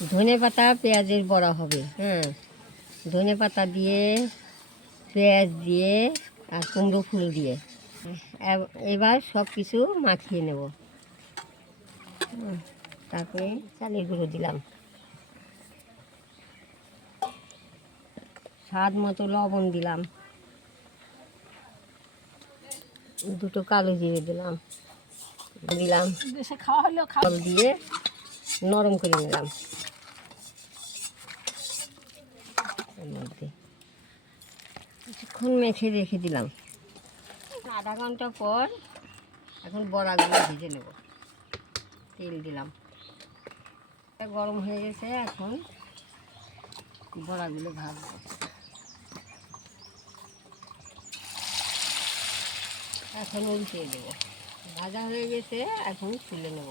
ধনে পাতা পেঁয়াজের বড়া হবে। হ্যাঁ, ধনে পাতা দিয়ে, পেঁয়াজ দিয়ে আর কুমড়ো ফুল দিয়ে এবার সব কিছু মাখিয়ে নেব। তারপরে চালের গুঁড়ো দিলাম, স্বাদ মতো লবণ দিলাম, দুটো কালো জিরে দিলাম, জল দিয়ে নরম করে নিলাম। এর মধ্যে কিছুক্ষণ মেখে রেখে দিলাম। আধা ঘন্টা পর এখন বড়াগুলো ভেজে নেব। তেল দিলাম, গরম হয়ে গেছে। এখন বড়াগুলো ভাজবো। এখন উল্টিয়ে দেবো। ভাজা হয়ে গেছে, এখন তুলে নেব।